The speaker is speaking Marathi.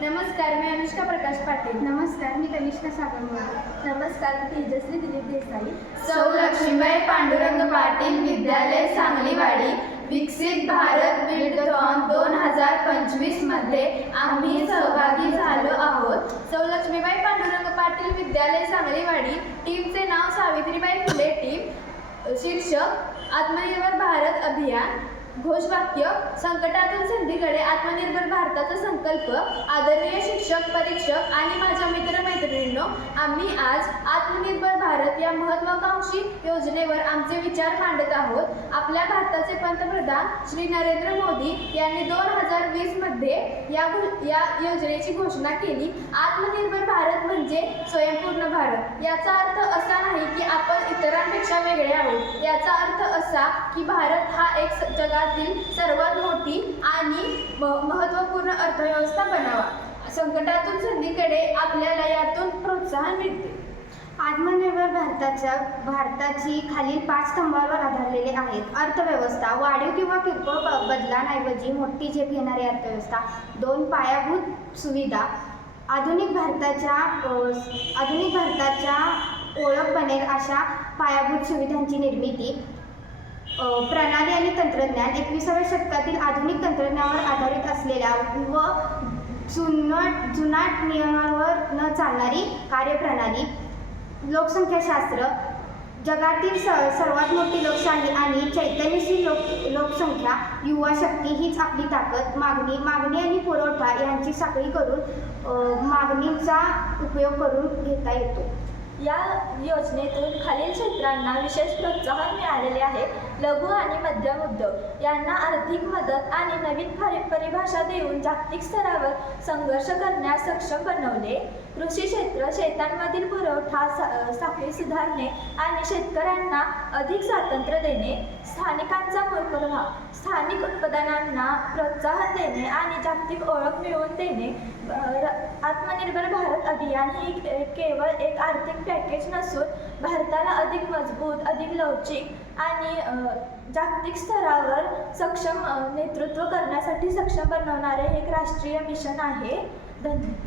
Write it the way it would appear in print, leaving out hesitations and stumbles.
नमस्कार, मी अनुष्का प्रकाश पाटील. नमस्कार, मी कनिष्का सागर मोरे. नमस्कार, मी तेजश्री दिलीप देसाई. सौ लक्ष्मीबाई पांडुरंग पाटील विद्यालय सांगलीवाडी विकसित भारत बिल्डथॉन 2025 मध्ये आम्ही सहभागी झालो आहोत. सौ लक्ष्मीबाई पांडुरंग पाटील विद्यालय सांगलीवाडी टीमचे नाव सावित्रीबाई फुले टीम. शीर्षक आत्मनिर्भर भारत अभियान. घोषवाक्य संकटातून संधीकडे आत्मनिर्भर भारताचा संकल्प. आदरणीय शिक्षक, परीक्षक आणि माझ्या मित्रमैत्रिणींनो, आम्ही आज आत्मनिर्भर भारत या महत्त्वाकांक्षी योजनेवर आमचे विचार मांडत आहोत. आपल्या भारताचे पंतप्रधान श्री नरेंद्र मोदी यांनी 2020 मध्ये या योजनेची घोषणा केली. आत्मनिर्भर भारत म्हणजे स्वयंपूर्ण भारत. याचा अर्थ असा नाही की आपण इतरांपेक्षा वेगळे आहोत. याचा अर्थ असा की भारत हा एक जगातील सर्वात मोठी आणि महत्त्वपूर्ण अर्थव्यवस्था बनावा. संकटातून संधीकडे आपल्याला यातून प्रोत्साहन मिळते. आत्मनिर्भर भारताची खालील 5 स्तंभावर आधारलेले आहेत. अर्थव्यवस्था, वाढीव किंवा किरकोळ बदलांऐवजी मोठी झेप घेणारी अर्थव्यवस्था. 2. पायाभूत सुविधा. आधुनिक भारताच्या ओळख बनेल अशा पायाभूत सुविधांची निर्मिती. प्रणाली आणि तंत्रज्ञान. 21व्या शतकातील आधुनिक तंत्रज्ञानावर आधारित असलेल्या व जुनाट नियमांवर न चालणारी कार्यप्रणाली. लोकसंख्याशास्त्र. जगातील सर्वात मोठी लोकशाही आणि चैतन्यशील लोकसंख्या. युवा शक्ती हीच आपली ताकद. मागणी आणि पुरवठा यांची साखळी करून मागणीचा उपयोग करून घेता येतो. या योजनेतून खालील क्षेत्रांना विशेष प्रोत्साहन मिळालेले आहे. लघु आणि मध्यम उद्योग यांना आर्थिक मदत आणि नवीन परिभाषा देऊन जागतिक स्तरावर संघर्ष करण्यास सक्षम बनवले. कृषी क्षेत्र. शेतांमधील पुरवठा साखळी सुधारणे आणि शेतकऱ्यांना अधिक स्वातंत्र्य देणे. स्थानिकांचा पुरवठा. स्थानिक उत्पादनांना प्रोत्साहन देणे आणि जागतिक ओळख मिळवून देणे. आत्मनिर्भर भारत अभियान ही केवळ एक आर्थिक पॅकेज नसून भारताला अधिक मजबूत, अधिक लवचिक आणि जागतिक स्तरावर सक्षम नेतृत्व करण्यासाठी सक्षम बनवणारे हे एक राष्ट्रीय मिशन आहे. धन्यवाद.